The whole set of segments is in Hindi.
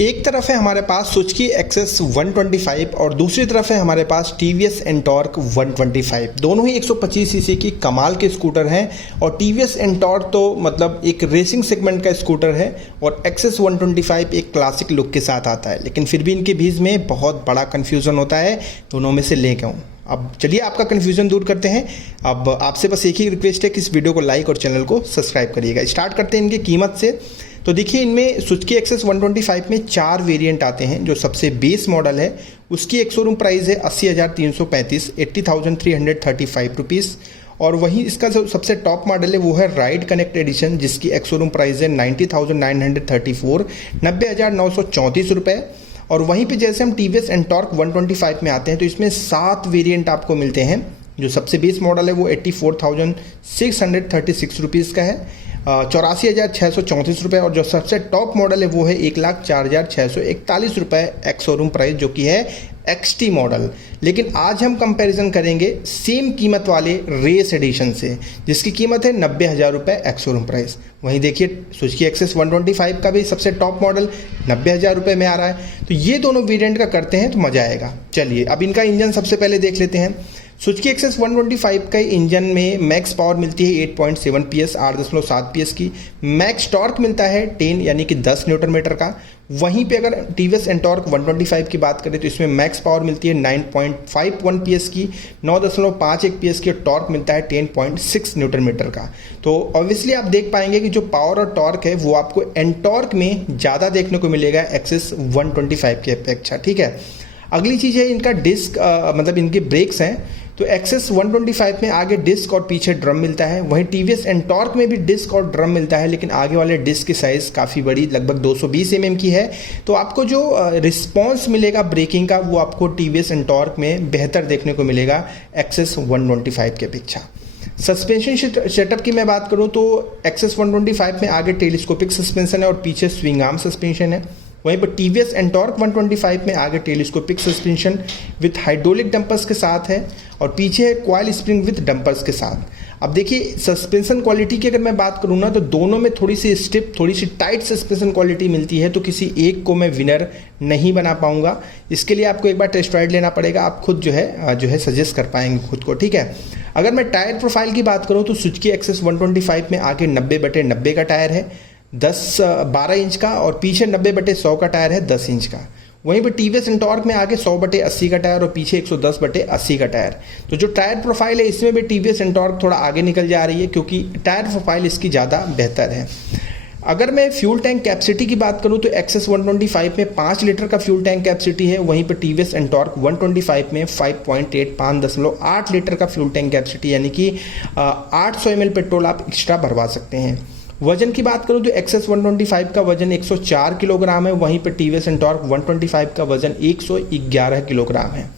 एक तरफ है हमारे पास सुजुकी एक्सेस 125 और दूसरी तरफ है हमारे पास टीवीएस एंटॉर्क 125। दोनों ही 125 सीसी की कमाल के स्कूटर हैं और टीवीएस एंटॉर्क तो मतलब एक रेसिंग सेगमेंट का स्कूटर है और एक्सेस 125 एक क्लासिक लुक के साथ आता है, लेकिन फिर भी इनके बीच में बहुत बड़ा कन्फ्यूज़न होता है। दोनों में से ले गया हूँ। अब चलिए आपका कन्फ्यूज़न दूर करते हैं। अब आपसे बस एक ही रिक्वेस्ट है कि इस वीडियो को लाइक और चैनल को सब्सक्राइब करिएगा। स्टार्ट करते हैं इनकी कीमत से। तो देखिए, इनमें सुजुकी एक्सेस 125 में 4 वेरिएंट आते हैं। जो सबसे बेस मॉडल है उसकी एक शोरूम प्राइस है 80,335 80,335 रुपीज़। और वहीं इसका जो सबसे टॉप मॉडल है वो है राइड कनेक्ट एडिशन, जिसकी एक शोरूम प्राइस है 90,934 90,934 रुपये। और वहीं पे जैसे हम टीवीएस एंटॉर्क 125 में आते हैं तो इसमें 7 वेरिएंट आपको मिलते हैं। जो सबसे बेस मॉडल है वो 84,636 रुपीज़ का है, 84,634 रुपये। और जो सबसे टॉप मॉडल है वो है 1,04,641 रुपये एक्स शोरूम प्राइस, जो कि है एक्सटी मॉडल। लेकिन आज हम कंपैरिजन करेंगे सेम कीमत वाले रेस एडिशन से, जिसकी कीमत है 90,000 रुपये एक्स शोरूम प्राइस। वहीं देखिए, सुजुकी एक्सेस 125 का भी सबसे टॉप मॉडल 90,000 रुपये में आ रहा है। तो ये दोनों वेरिएंट का करते हैं तो मज़ा आएगा। चलिए अब इनका इंजन सबसे पहले देख लेते हैं। सुजुकी एक्सेस 125 का इंजन में मैक्स पावर मिलती है 8.7 PS 8.7 PS की। मैक्स टॉर्क मिलता है 10 यानी कि 10 न्यूटन मीटर का। वहीं पे अगर टीवीएस एंटॉर्क 125 की बात करें तो इसमें मैक्स पावर मिलती है 9.51 PS की, 9.51 PS की। टॉर्क मिलता है 10.6 न्यूटन मीटर का। तो ऑब्वियसली आप देख पाएंगे कि जो पावर और टॉर्क है वो आपको एंटॉर्क में ज़्यादा देखने को मिलेगा एक्सेस 125 की अपेक्षा। ठीक है, अगली चीज़ है इनका डिस्क, मतलब इनके ब्रेक्स हैं। तो एक्सेस 125 में आगे डिस्क और पीछे ड्रम मिलता है। वहीं टीवीएस एंटॉर्क में भी डिस्क और ड्रम मिलता है, लेकिन आगे वाले डिस्क की साइज़ काफ़ी बड़ी, लगभग 220 mm की है। तो आपको जो रिस्पॉन्स मिलेगा ब्रेकिंग का वो आपको टीवीएस एंटॉर्क में बेहतर देखने को मिलेगा एक्सेस 125 की अपेक्षा। सस्पेंशन सेटअप की मैं बात करूँ तो एक्सेस 125 में आगे टेलीस्कोपिक सस्पेंशन है और पीछे स्विंग आर्म सस्पेंशन है। वहीं पर टीवीएस एंटॉर्क 125 में आगे telescopic suspension with hydraulic dumpers के साथ है और पीछे है कॉइल स्प्रिंग विथ डंपर्स के साथ। अब देखिए, सस्पेंशन क्वालिटी की अगर मैं बात करूँ ना तो दोनों में थोड़ी सी स्टिप, थोड़ी सी टाइट सस्पेंशन क्वालिटी मिलती है। तो किसी एक को मैं विनर नहीं बना पाऊंगा। इसके लिए आपको एक बार टेस्ट राइड लेना पड़ेगा। आप खुद जो है सजेस्ट कर पाएंगे खुद को। ठीक है, अगर मैं टायर प्रोफाइल की बात करूँ तो सुजुकी एक्सेस 125 में आगे 90/90 का टायर है 12 इंच का, और पीछे 90/100 का टायर है 10 इंच का। वहीं पर टीवीएस एंटॉर्क में आगे 100/80 का टायर और पीछे 110/80 का टायर। तो जो टायर प्रोफाइल है इसमें भी टीवीएस एंटॉर्क थोड़ा आगे निकल जा रही है, क्योंकि टायर प्रोफाइल इसकी ज़्यादा बेहतर है। अगर मैं फ्यूल टैंक कैपेसिटी की बात करूं तो एक्सेस 125 में 5 लीटर का फ्यूल टैंक कैपेसिटी है। वहीं पर टीवीएस एंटॉर्क 125 में 5.8 लीटर का फ्यूल टैंक कैपेसिटी, यानी कि 800 ml पेट्रोल आप एक्स्ट्रा भरवा सकते हैं। वजन की बात करूं तो एक्सेस 125 का वजन 104 किलोग्राम है। वहीं पर टीवीएस एंटॉर्क 125 का वजन 111 किलोग्राम है।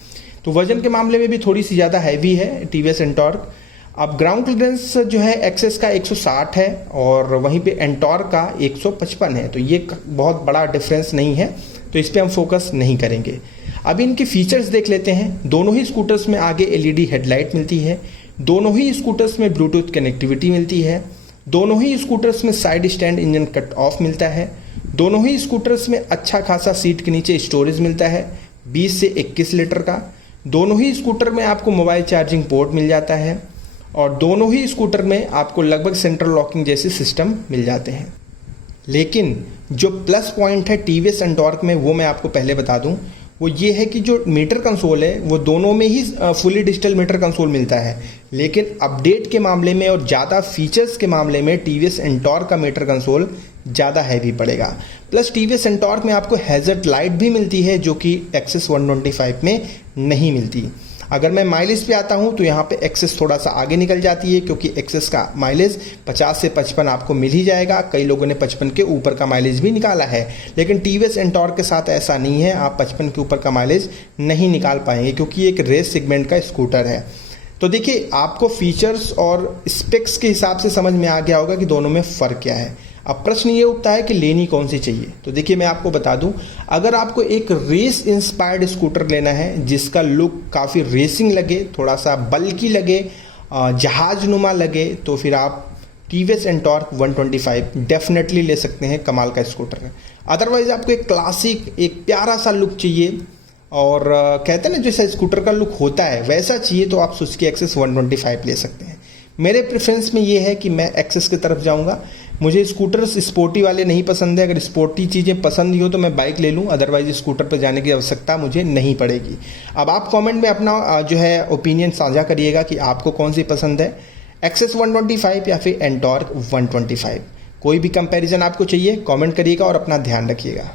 तो वजन के मामले में भी थोड़ी सी ज़्यादा हैवी है टीवीएस एंटॉर्क। अब ग्राउंड क्लियरेंस जो है एक्सेस का 160 है और वहीं पे एंटॉर्क का 155 है। तो ये बहुत बड़ा डिफरेंस नहीं है, तो इस पर हम फोकस नहीं करेंगे। अब इनके फीचर्स देख लेते हैं। दोनों ही स्कूटर्स में आगे एलईडी हेडलाइट मिलती है। दोनों ही स्कूटर्स में ब्लूटूथ कनेक्टिविटी मिलती है। दोनों ही स्कूटर्स में side stand engine cut off मिलता है। दोनों ही स्कूटर्स में अच्छा खासा सीट के नीचे स्टोरेज मिलता है 20 से 21 लीटर का। दोनों ही स्कूटर में आपको मोबाइल चार्जिंग पोर्ट मिल जाता है और दोनों ही स्कूटर में आपको लगभग सेंट्रल लॉकिंग जैसे सिस्टम मिल जाते हैं। लेकिन जो प्लस पॉइंट है टीवीएस एंटॉर्क में वो मैं आपको पहले बता दूं, वो ये है कि जो मीटर कंसोल है वो दोनों में ही फुली डिजिटल मीटर कंसोल मिलता है। लेकिन अपडेट के मामले में और ज़्यादा फीचर्स के मामले में टीवीएस एंटॉर्क का मीटर कंसोल ज़्यादा हैवी पड़ेगा। प्लस टीवीएस एंटॉर्क में आपको हैज़र्ड लाइट भी मिलती है, जो कि एक्सेस 125 में नहीं मिलती। अगर मैं माइलेज पे आता हूं तो यहाँ पे एक्सेस थोड़ा सा आगे निकल जाती है, क्योंकि एक्सेस का माइलेज 50 से 55 आपको मिल ही जाएगा। कई लोगों ने 55 के ऊपर का माइलेज भी निकाला है, लेकिन टीवीएस एंटॉर्क के साथ ऐसा नहीं है। आप 55 के ऊपर का माइलेज नहीं निकाल पाएंगे, क्योंकि ये एक रेस सेगमेंट का स्कूटर है। तो देखिए, आपको फीचर्स और स्पेक्स के हिसाब से समझ में आ गया होगा कि दोनों में फ़र्क क्या है। अब प्रश्न ये उठता है कि लेनी कौन सी चाहिए। तो देखिए, मैं आपको बता दूं, अगर आपको एक रेस इंस्पायर्ड स्कूटर लेना है जिसका लुक काफ़ी रेसिंग लगे, थोड़ा सा बल्की लगे, जहाजनुमा लगे, तो फिर आप टीवीएस एंटॉर्क 125 डेफिनेटली ले सकते हैं, कमाल का स्कूटर है। अदरवाइज आपको एक क्लासिक, एक प्यारा सा लुक चाहिए और कहते हैं ना जैसा स्कूटर का लुक होता है वैसा चाहिए, तो आप सुजुकी एक्सेस 125 ले सकते हैं। मेरे प्रेफरेंस में ये है कि मैं एक्सेस की तरफ जाऊंगा। मुझे स्कूटर्स स्पोर्टी वाले नहीं पसंद है। अगर स्पोर्टी चीज़ें पसंद नहीं हो तो मैं बाइक ले लूँ, अदरवाइज स्कूटर पर जाने की आवश्यकता मुझे नहीं पड़ेगी। अब आप कमेंट में अपना जो है ओपिनियन साझा करिएगा कि आपको कौन सी पसंद है, एक्सेस 125 या फिर एंटॉर्क 125। कोई भी कंपैरिजन आपको चाहिए कमेंट करिएगा और अपना ध्यान रखिएगा।